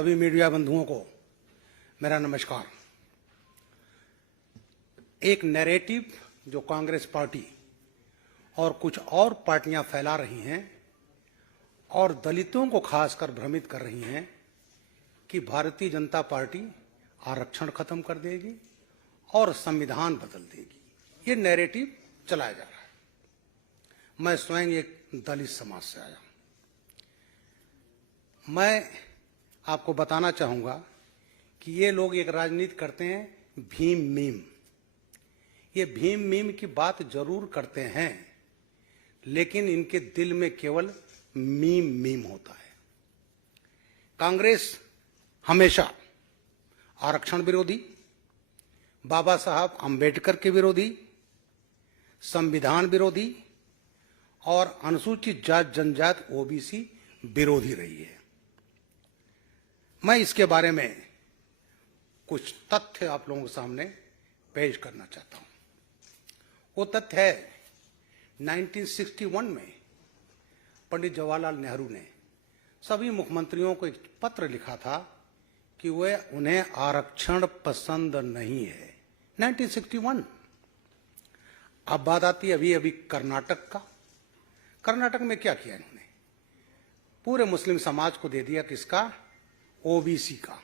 सभी मीडिया बंधुओं को मेरा नमस्कार। एक नैरेटिव जो कांग्रेस पार्टी और कुछ और पार्टियां फैला रही हैं और दलितों को खासकर भ्रमित कर रही हैं कि भारतीय जनता पार्टी आरक्षण खत्म कर देगी और संविधान बदल देगी, ये नैरेटिव चलाया जा रहा है। मैं स्वयं एक दलित समाज से आया हूं। मैं आपको बताना चाहूंगा कि ये लोग एक राजनीति करते हैं भीम मीम। ये भीम मीम की बात जरूर करते हैं, लेकिन इनके दिल में केवल मीम मीम होता है। कांग्रेस हमेशा आरक्षण विरोधी, बाबा साहब अंबेडकर के विरोधी, संविधान विरोधी और अनुसूचित जाति जनजाति ओबीसी विरोधी रही है। मैं इसके बारे में कुछ तथ्य आप लोगों के सामने पेश करना चाहता हूं। वो तथ्य है 1961 में पंडित जवाहरलाल नेहरू ने सभी मुख्यमंत्रियों को एक पत्र लिखा था कि वह उन्हें आरक्षण पसंद नहीं है। 1961। अब बात आती है अभी कर्नाटक का। कर्नाटक में क्या किया इन्होंने? पूरे मुस्लिम समाज को दे दिया किसका? ओबीसी का।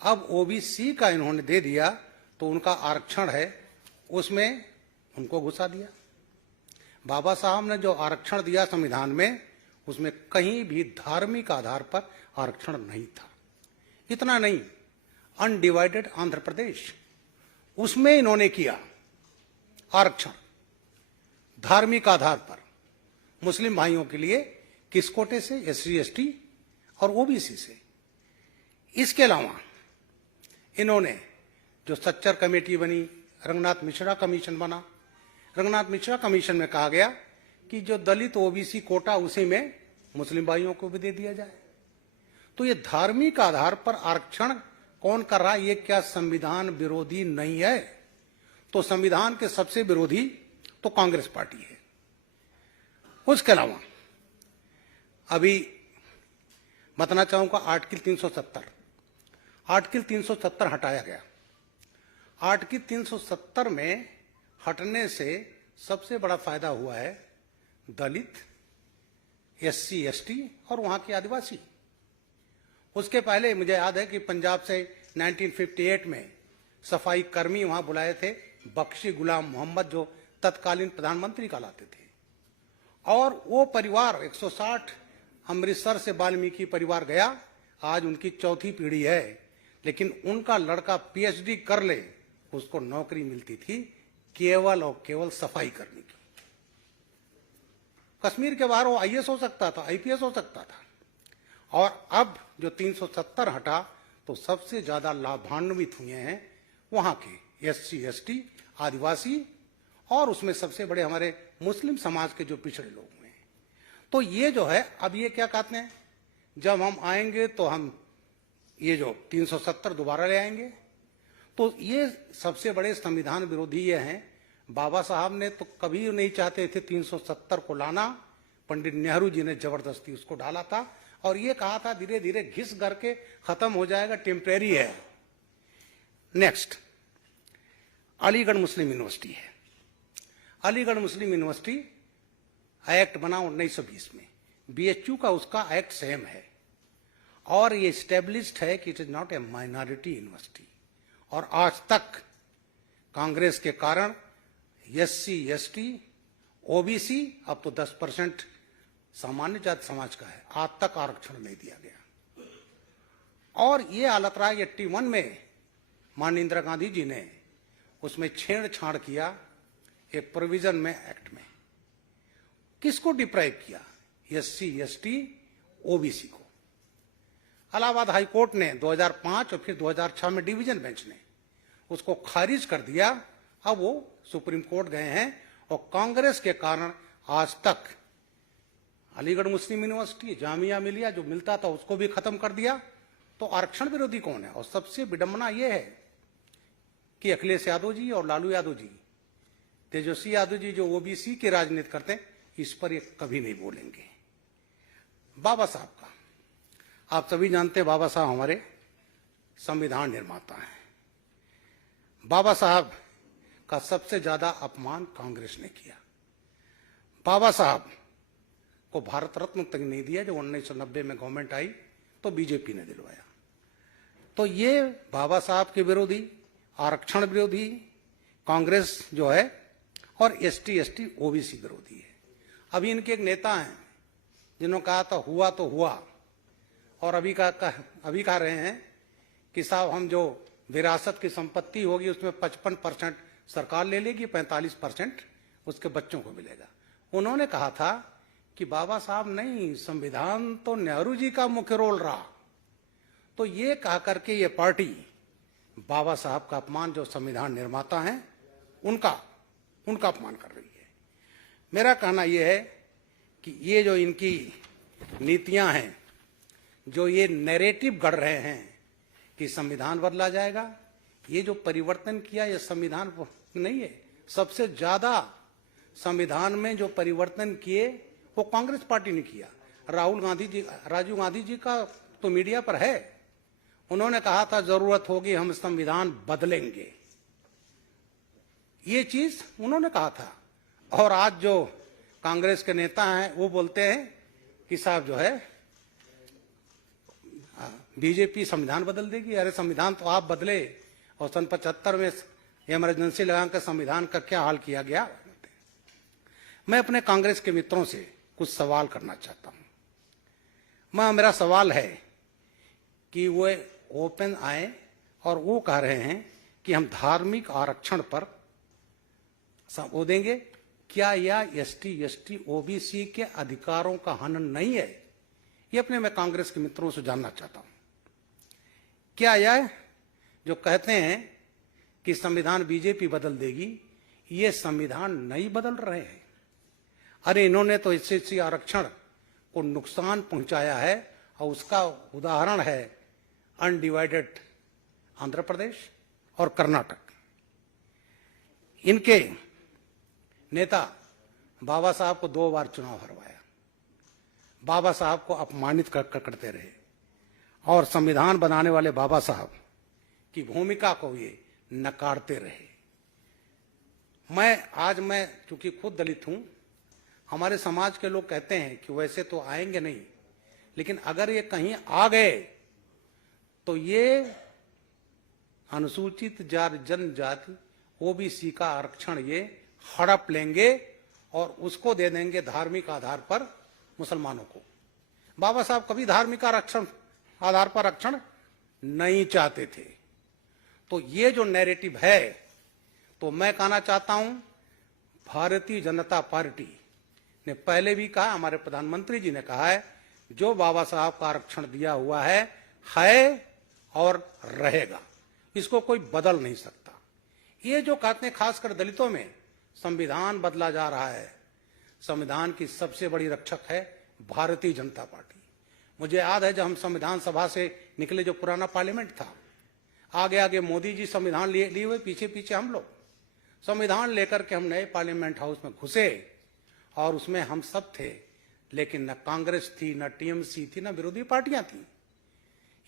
अब ओबीसी का इन्होंने दे दिया तो उनका आरक्षण है उसमें उनको घुसा दिया। बाबा साहब ने जो आरक्षण दिया संविधान में, उसमें कहीं भी धार्मिक आधार पर आरक्षण नहीं था। इतना नहीं, अनडिवाइडेड आंध्र प्रदेश, उसमें इन्होंने किया आरक्षण धार्मिक आधार पर मुस्लिम भाइयों के लिए। किस कोटे से? एससी एसटी और ओबीसी से। इसके अलावा इन्होंने जो सच्चर कमेटी बनी, रंगनाथ मिश्रा कमीशन बना, रंगनाथ मिश्रा कमीशन में कहा गया कि जो दलित ओबीसी कोटा उसी में मुस्लिम भाइयों को भी दे दिया जाए। तो ये धार्मिक आधार पर आरक्षण कौन कर रहा है? ये क्या संविधान विरोधी नहीं है? तो संविधान के सबसे विरोधी तो कांग्रेस पार्टी है। उसके अलावा अभी बताना चाहूंगा आर्टिकल 370। आर्टिकल 370 हटाया गया। आर्टिकल 370 में हटने से सबसे बड़ा फायदा हुआ है दलित, एससी एसटी और वहां के आदिवासी। उसके पहले मुझे याद है कि पंजाब से 1958 में सफाई कर्मी वहां बुलाए थे, बख्शी गुलाम मोहम्मद जो तत्कालीन प्रधानमंत्री कहलाते थे। और वो परिवार 160 अमृतसर से वाल्मीकि परिवार गया, आज उनकी चौथी पीढ़ी है, लेकिन उनका लड़का पीएचडी कर ले, उसको नौकरी मिलती थी केवल और केवल सफाई करने की। कश्मीर के बाहर वो आईएएस हो सकता था, आईपीएस हो सकता था। और अब जो 370 हटा तो सबसे ज्यादा लाभान्वित हुए हैं वहां के एससी एसटी, आदिवासी और उसमें सबसे बड़े हमारे मुस्लिम समाज के जो पिछड़े लोग हुए हैं। तो ये जो है, अब ये क्या कहते हैं, जब हम आएंगे तो हम ये जो 370 दोबारा ले आएंगे। तो ये सबसे बड़े संविधान विरोधी ये हैं। बाबा साहब ने तो कभी नहीं चाहते थे 370 को लाना, पंडित नेहरू जी ने जबरदस्ती उसको डाला था और ये कहा था धीरे धीरे घिस करके खत्म हो जाएगा, टेम्परेरी है। नेक्स्ट, अलीगढ़ मुस्लिम यूनिवर्सिटी है। अलीगढ़ मुस्लिम यूनिवर्सिटी एक्ट बना 1920 में, बीएचयू का उसका एक्ट सेम है और ये स्टेब्लिश्ड है कि it is not a minority university. और आज तक कांग्रेस के कारण एससी एसटी ओबीसी, अब तो 10% सामान्य जाति समाज का है, आज तक आरक्षण नहीं दिया गया। और ये हालत रहा 81 में माननीय इंदिरा गांधी जी ने उसमें छेड़छाड़ किया एक प्रोविजन में, एक्ट में। किसको डिप्राइव किया? एससी एसटी ओबीसी को। इलाहाबाद हाई कोर्ट ने 2005 और फिर 2006 में डिवीजन बेंच ने उसको खारिज कर दिया। अब वो सुप्रीम कोर्ट गए हैं और कांग्रेस के कारण आज तक अलीगढ़ मुस्लिम यूनिवर्सिटी, जामिया मिलिया जो मिलता था उसको भी खत्म कर दिया। तो आरक्षण विरोधी कौन है? और सबसे विडंबना यह है कि अखिलेश यादव जी और लालू यादव जी, तेजस्वी यादव जी जो ओबीसी की राजनीति करते हैं, इस पर ये कभी नहीं बोलेंगे। बाबा साहब का आप सभी जानते हैं बाबा साहब हमारे संविधान निर्माता हैं। बाबा साहब का सबसे ज्यादा अपमान कांग्रेस ने किया। बाबा साहब को भारत रत्न तक नहीं दिया। जब 1990 में गवर्नमेंट आई तो बीजेपी ने दिलवाया। तो ये बाबा साहब के विरोधी, आरक्षण विरोधी कांग्रेस जो है और एसटी एसटी ओबीसी विरोधी है। अभी इनके एक नेता हैं जिन्होंने कहा था हुआ तो हुआ, और अभी कह रहे हैं कि साहब हम जो विरासत की संपत्ति होगी उसमें 55% सरकार ले लेगी, 45% उसके बच्चों को मिलेगा। उन्होंने कहा था कि बाबा साहब नहीं, संविधान तो नेहरू जी का मुख्य रोल रहा। तो ये कह करके ये पार्टी बाबा साहब का अपमान, जो संविधान निर्माता हैं, उनका अपमान कर रही है। मेरा कहना यह है कि ये जो इनकी नीतियां हैं, जो ये नैरेटिव गढ़ रहे हैं कि संविधान बदला जाएगा, ये जो परिवर्तन किया ये संविधान नहीं है। सबसे ज्यादा संविधान में जो परिवर्तन किए वो कांग्रेस पार्टी ने किया। राजीव गांधी जी का तो मीडिया पर है, उन्होंने कहा था जरूरत होगी हम संविधान बदलेंगे, ये चीज उन्होंने कहा था। और आज जो कांग्रेस के नेता हैं वो बोलते हैं कि साहब जो है बीजेपी संविधान बदल देगी। अरे संविधान तो आप बदले, और सन 75 में इमरजेंसी लगाकर संविधान का क्या हाल किया गया। मैं अपने कांग्रेस के मित्रों से कुछ सवाल करना चाहता हूं। मेरा सवाल है कि वो ओपन आए और वो कह रहे हैं कि हम धार्मिक आरक्षण पर वो देंगे। क्या यह एसटी एसटी ओबीसी के अधिकारों का हनन नहीं है? ये अपने मैं कांग्रेस के मित्रों से जानना चाहता हूं। क्या यह जो कहते हैं कि संविधान बीजेपी बदल देगी, ये संविधान नहीं बदल रहे हैं? अरे इन्होंने तो एससी आरक्षण को नुकसान पहुंचाया है, और उसका उदाहरण है अनडिवाइडेड आंध्र प्रदेश और कर्नाटक। इनके नेता बाबा साहब को 2 बार चुनाव हरवाया, बाबा साहब को अपमानित करते रहे, और संविधान बनाने वाले बाबा साहब की भूमिका को ये नकारते रहे। मैं चूंकि खुद दलित हूं, हमारे समाज के लोग कहते हैं कि वैसे तो आएंगे नहीं, लेकिन अगर ये कहीं आ गए तो ये अनुसूचित जनजाति ओबीसी का आरक्षण ये हड़प लेंगे और उसको दे देंगे धार्मिक आधार पर मुसलमानों को। बाबा साहब कभी धार्मिक आरक्षण आधार पर आरक्षण नहीं चाहते थे। तो ये जो नैरेटिव है, तो मैं कहना चाहता हूं भारतीय जनता पार्टी ने पहले भी कहा, हमारे प्रधानमंत्री जी ने कहा है, जो बाबा साहब का आरक्षण दिया हुआ है और रहेगा, इसको कोई बदल नहीं सकता। ये जो कहते हैं खासकर दलितों में संविधान बदला जा रहा है, संविधान की सबसे बड़ी रक्षक है भारतीय जनता पार्टी। मुझे याद है जब हम संविधान सभा से निकले, जो पुराना पार्लियामेंट था, आगे आगे मोदी जी संविधान लिए हुए, पीछे पीछे हम लोग संविधान लेकर के हम नए पार्लियामेंट हाउस में घुसे, और उसमें हम सब थे, लेकिन न कांग्रेस थी, न टीएमसी थी, न विरोधी पार्टियां थी।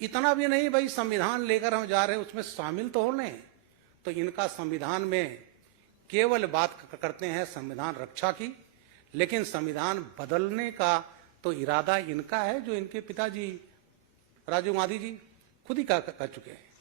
इतना भी नहीं भाई, संविधान लेकर हम जा रहे हैं, उसमें शामिल तो हो लें। तो इनका संविधान में केवल बात करते हैं संविधान रक्षा की, लेकिन संविधान बदलने का तो इरादा इनका है, जो इनके पिताजी राजीव गांधी जी खुद ही कह चुके हैं।